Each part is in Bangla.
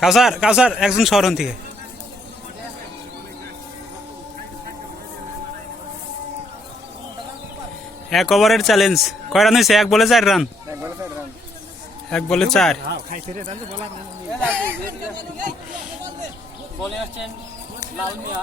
কাউসার কাউসার একজন শহরন থেকে। এক ওভারের চ্যালেঞ্জ কয় রান হয়েছে? এক বলে চার রান এক বলে চার। বলে আসছেন লাল মিয়া।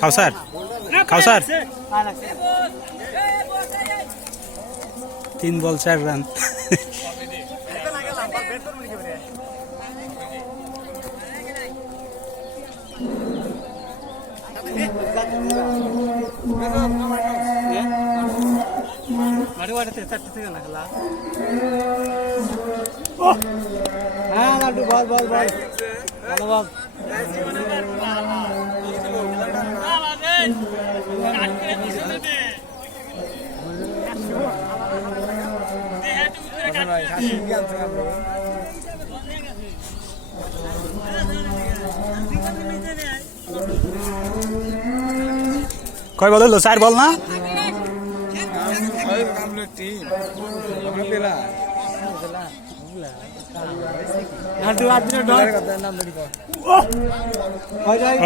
কাউসার কাউসার তিন বল চার রান। মাঠে মাঠে চারটে থেকে না খেলা হ্যাঁ লাড্ডু কয় বল হলো? চার বল না?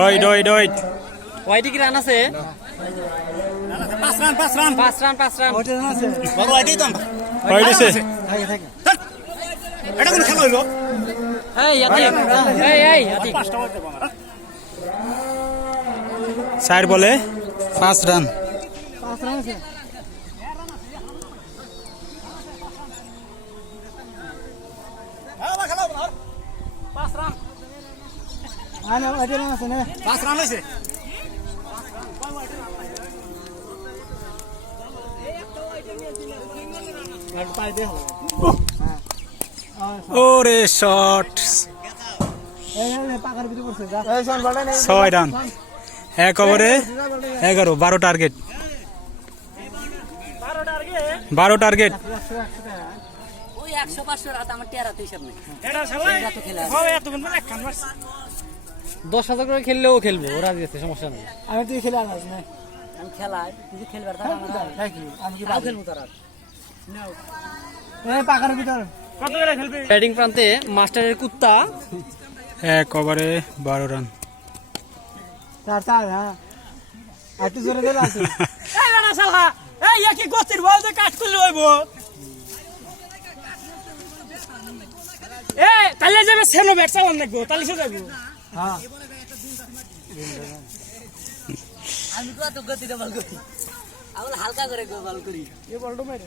ওই যাই ওই ওয়াইটি কি রান আছে? পাঁচ রান পাঁচ রান। পাঁচ রান পাঁচ রান। ওইটা জানা আছে। ওই দিছে থাকে থাকে। এই আতিক এই এই আতিক চার বলে। পাঁচ রান। পাঁচ রান আছে। হ্যাঁ না আছে পাঁচ রান হয়েছে। ওরে শট। ছয় রান। এক ওভারে এগারো বারো টার্গেট। বারো টার্গেট। ওই একশো পাঁচশো রাত আমার টেরাতে হিসাব নেই। দশ হাজার করে খেললেও খেলব ওরা দিয়েছে সমস্যা নেই। আমি তুই খেলে আমি খেলাই খেলবার আমি খেলব তারা ব্যাটিং প্রান্তে মাস্টারের কুত্তা। এক ওভারে বারো রান। চার চার হ্যাঁ। আর তুই জোরে আছে এই বেটা শালা এই একই গতির বল দিয়ে কাট করলে হইব। এ তাহলে যাবে সেনো ব্যাট চালান দেখব তাহলে সে যাব। হ্যাঁ। আমি কত গতিটা বল করি? আমি হালকা করে বল করি। এই বলটা মেরে।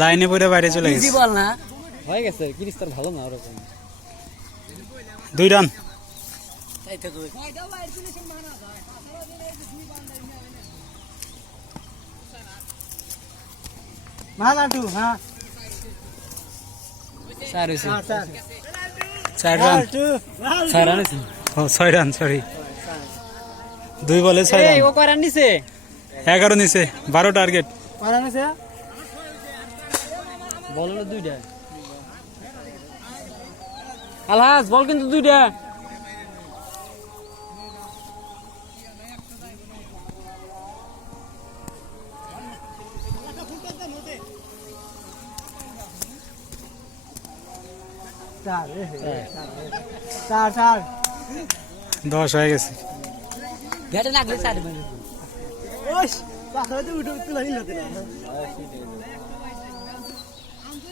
লাইনে পরে বাইরে চলে গেছে। বল না। হয়ে গেছে কিরিস্তার ভালো না ওরকম। দুই রান। এই তো তুই মা লাড্ডু হ্যাঁ। চার হয়েছে হ্যাঁ চার চার রান চার রান হয়েছে ছয় রান সরি দুই বলে ছয় এই রান ও কয় রান নিছে? এগারো নিচে বারো টার্গেট বল হলো দুইটা। আলহাজ বল কিন্তু দুইটা। দশ হয়ে গেছে।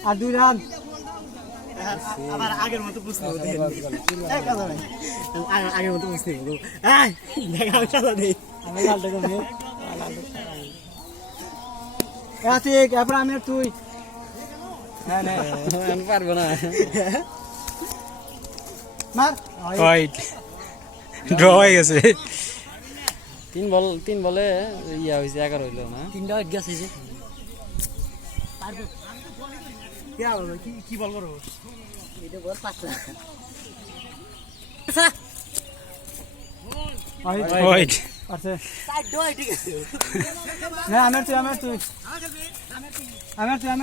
আর দুই রান। আবার আগের মতো বুঝতে হবে এই কথা নাই আগে- আগের মতো বুঝতে হবে এই দেখা সাদা নেই আমি লালটা কমে ঠিক এরপর আমি তুই। হ্যাঁ না পারব না। হোয়াইট ড্র হয়ে গেছে। তিন বল তিন বলে ইয়া হয়েছে এগারো হইল না? তিনটা ওয়েট গেছে যে। কি বল করব এটা বল পাঁচ লাখ হোয়াইট আছে হ্যাঁ আমার তুই আমার তুই। আমার তুই আমার